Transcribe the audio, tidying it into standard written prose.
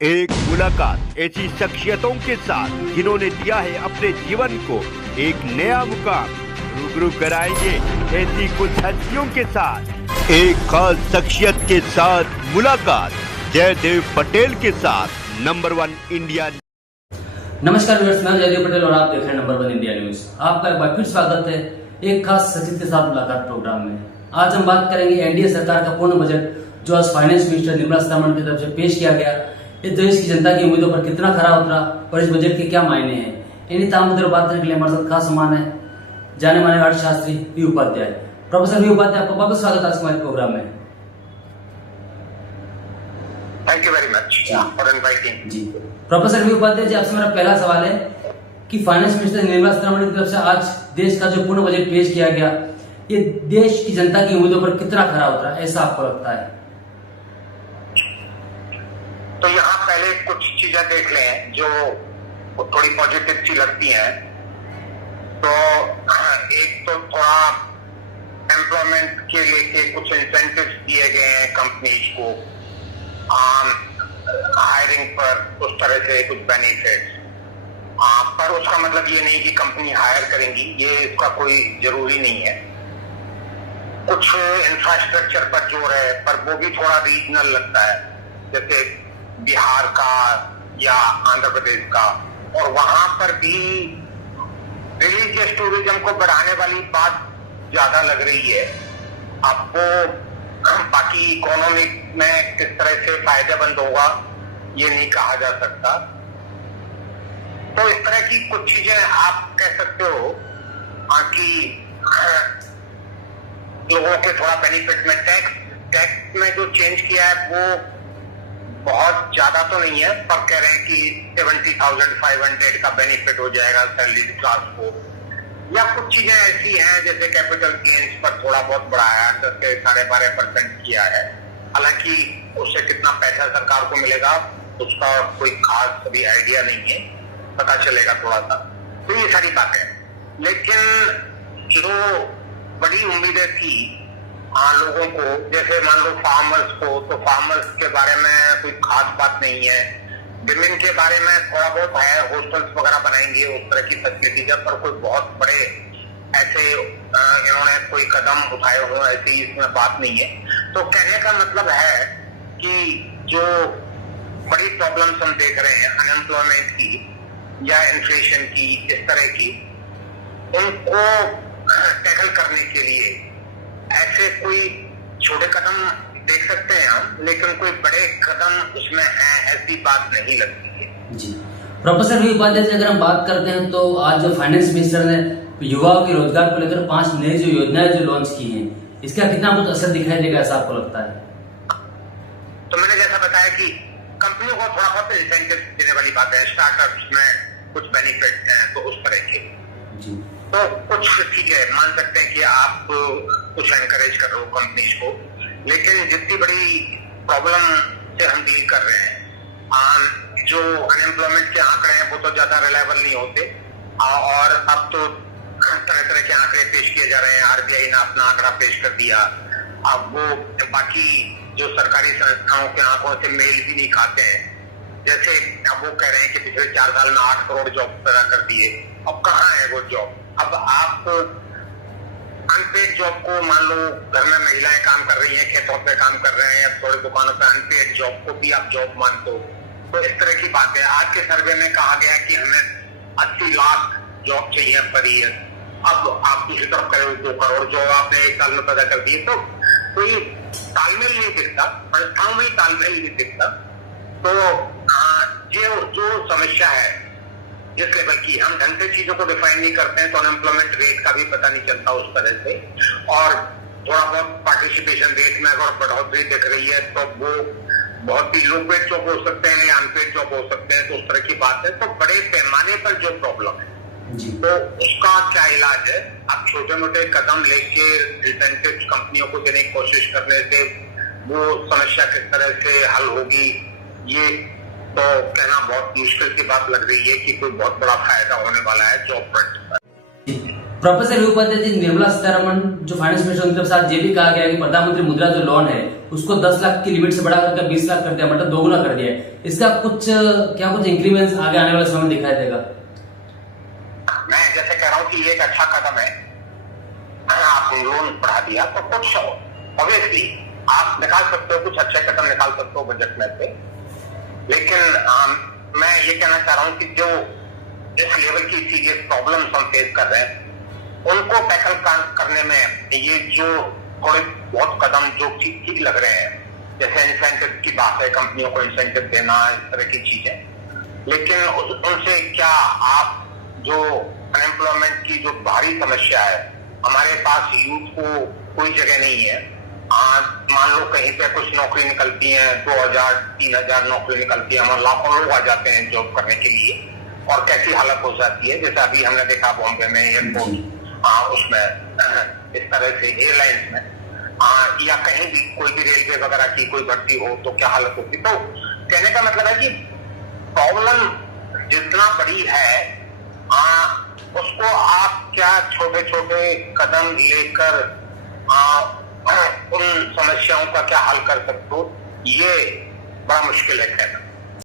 एक मुलाकात ऐसी शख्सियतों के साथ जिन्होंने दिया है अपने जीवन को एक नया मुकाम। रूबरू कराएंगे ऐसी कुछ हस्तियों के साथ एक खास शख्सियत के साथ मुलाकात। जयदेव पटेल के साथ नंबर 1 इंडिया। नमस्कार व्यूअर्स, मैं जयदेव पटेल और आप देख रहे हैं नंबर 1 इंडिया न्यूज। आपका एक बार फिर स्वागत है एक खास शख्सियत के साथ मुलाकात प्रोग्राम में। आज हम बात करेंगे एनडीए सरकार का पूर्ण बजट जो आज फाइनेंस मिनिस्टर निर्मला सीतारमण की तरफ से पेश किया गया। इस देश की जनता की उम्मीदों पर कितना खरा उतरा और इस बजट के क्या मायने हैं, इन्हीं तमाम मुद्दों पर बात करने के लिए हमारे साथ खास मेहमान है जाने माने अर्थशास्त्री V Upadhyay. Professor V Upadhyay, आपका बहुत स्वागत है आज हमारे प्रोग्राम में। Thank you very much for inviting. जी प्रोफेसर वी उपाध्याय जी, आपसे मेरा पहला सवाल है कि फाइनेंस मिनिस्टर निर्मला सीतारमण की तरफ से आज देश का जो पूर्ण बजट पेश किया गया, ये देश की जनता की उम्मीदों पर कितना खरा उतरा, ऐसा आपको लगता है? तो यहाँ पहले कुछ चीजें देख लें जो थोड़ी पॉजिटिव सी लगती हैं। तो एक तो थोड़ा एम्प्लॉयमेंट के लेके कुछ इंसेंटिव्स दिए गए हैं कंपनीज को, हायरिंग पर उस तरह से कुछ बेनिफिट्स। पर उसका मतलब ये नहीं कि कंपनी हायर करेंगी, ये इसका कोई जरूरी नहीं है। कुछ इंफ्रास्ट्रक्चर पर जोर है, पर वो भी थोड़ा रीजनल लगता है, जैसे बिहार का या आंध्र प्रदेश का। और वहां पर भी रिलीजियस टूरिज्म को बढ़ाने वाली बात ज्यादा लग रही है। आपको बाकी इकोनॉमिक में किस तरह से फायदेमंद होगा ये नहीं कहा जा सकता। तो इस तरह की कुछ चीजें आप कह सकते हो कि लोगों के थोड़ा बेनिफिट में टैक्स में जो चेंज किया है वो बहुत ज्यादा तो नहीं है, पर कह रहे हैं कि 70,500 का बेनिफिट हो जाएगा सैलरीड क्लास को। या कुछ चीजें ऐसी हैं जैसे कैपिटल गेन्स पर थोड़ा बहुत बढ़ाया, 10 से 12.5% किया है। हालांकि उससे कितना पैसा सरकार को मिलेगा उसका कोई खास अभी आइडिया नहीं है, पता चलेगा थोड़ा सा। तो ये सारी बातें, लेकिन जो बड़ी उम्मीदें थी लोगों को, जैसे मान लो फार्मर्स को, तो फार्मर्स के बारे में कोई खास बात नहीं है। विमेन के बारे में थोड़ा बहुत है, हॉस्टल्स वगैरह बनाएंगे, उस तरह की फैसिलिटीज है, पर कोई बहुत बड़े ऐसे इन्होंने कोई कदम उठाए हो ऐसी इसमें बात नहीं है। तो कहने का मतलब है कि जो बड़ी प्रॉब्लम्स हम देख रहे हैं अनएम्प्लॉयमेंट की या इन्फ्लेशन की, इस तरह की, उनको टैकल करने के लिए ऐसे कोई छोटे कदम देख सकते हैं हम, लेकिन कोई बड़े कदम उसमें है ऐसी बात नहीं लगती है। जी प्रोफेसर वी उपाध्याय जी, अगर हम बात करते हैं तो आज जो फाइनेंस मिनिस्टर ने युवाओं के रोजगार को लेकर 5 नई जो योजनाएं जो लॉन्च की हैं, इसका कितना कुछ असर दिखाई देगा ऐसा आपको लगता है? तो मैंने जैसा बताया कि कंपनियों को थोड़ा बहुत इंसेंटिव देने वाली बात है, स्टार्टअप्स में कुछ बेनिफिट हैं, तो उस तरह के जी। तो कुछ ठीक है, मान सकते हैं कि आप कुछ एनकरेज कर रहे हो कंपनीज को, लेकिन जितनी बड़ी प्रॉब्लम से हम डील कर रहे हैं, जो अनएम्प्लॉयमेंट के आंकड़े हैं वो तो ज्यादा रिलायबल नहीं होते, और अब तो तरह तरह के आंकड़े पेश किए जा रहे हैं। आरबीआई ने अपना आंकड़ा पेश कर दिया, अब वो बाकी जो सरकारी संस्थाओं के आंकड़ों से मेल भी नहीं खाते हैं। जैसे अब वो कह रहे हैं कि पिछले 4 साल में 8 करोड़ जॉब पैदा कर दिए, अब कहाँ है वो जॉब? अब आप अनपेड जॉब को, मान लो घर में महिलाएं काम कर रही हैं, खेतों पे काम कर रहे हैं, या थोड़ी दुकानों पे अनपेड जॉब को भी आप जॉब मानते हो, तो इस तरह की बात है। आज के सर्वे में कहा गया कि हमें 80 लाख जॉब चाहिए पर ईयर। अब आप दूसरी तरफ करें 2 करोड़ जॉब आपने 1 साल में पैदा कर दिए, तो कोई तालमेल नहीं दिखता, संस्थाओं में ही तालमेल नहीं दिखता। तो ये जो समस्या है जिस लेवल की, हम ढंग से चीजों को डिफाइन नहीं करते हैं, तो अनएम्प्लॉयमेंट रेट का भी पता नहीं चलता उस तरह से। और थोड़ा बहुत पार्टिसिपेशन रेट में अगर बढ़ोतरी दिख रही है तो वो बहुत ही लो पेड जॉब हो सकते हैं या अनपेड जॉब हो सकते हैं, तो उस तरह की बात है। तो बड़े पैमाने पर जो प्रॉब्लम है तो उसका क्या इलाज है? अब छोटे मोटे कदम लेके इंसेंटिव कंपनियों को देने की कोशिश करने से वो समस्या किस तरह से हल होगी, ये तो कहना बहुत मुश्किल की बात लग रही है कि कोई बहुत बड़ा फायदा होने वाला है जॉब फ्रंट पर। प्रोफेसर वी उपाध्याय जी, निर्मला सीतारमण जो फाइनेंस मिनिस्टर उनके साथ ये भी कहा गया कि प्रधानमंत्री मुद्रा जो लोन है उसको 10 लाख की लिमिट से बढ़ा करके 20 लाख कर दिया, मतलब दोगुना कर दिया है। इसका कुछ इंक्रीमेंट्स आगे आने वाले समय में दिखाई देगा? मैं जैसे कह रहा हूँ कि ये एक अच्छा कदम है, आप लोन बढ़ा दिया तो कुछ ऑब्वियसली आप निकाल सकते हो, कुछ अच्छे कदम निकाल सकते हो बजट में से। लेकिन मैं ये कहना चाह रहा हूँ कि जो इस लेवल की सीरियस प्रॉब्लम्स हम फेस कर रहे हैं उनको टैकल करने में ये जो थोड़े बहुत कदम जो ठीक लग रहे हैं, जैसे इंसेंटिव की बात है, कंपनियों को इंसेंटिव देना, इस तरह की चीजें। लेकिन उनसे क्या आप जो अनएम्प्लॉयमेंट की जो भारी समस्या है, हमारे पास यूथ को कोई जगह नहीं है। मान लो कहीं पे कुछ नौकरी निकलती है, 2000 3000 नौकरी निकलती है, लाखों लोग आ जाते हैं जॉब करने के लिए, और कैसी हालत हो जाती है। जैसे अभी हमने देखा बॉम्बे में एयरपोर्ट, उसमें इस तरह से एयरलाइंस में या कहीं भी कोई भी रेलवे वगैरह की कोई भर्ती हो तो क्या हालत होती। तो कहने का मतलब है कि प्रॉब्लम जितना बड़ी है उसको आप क्या छोटे छोटे कदम लेकर उन समस्याओं का क्या हल कर सकते हो, ये बड़ा मुश्किल है कहना।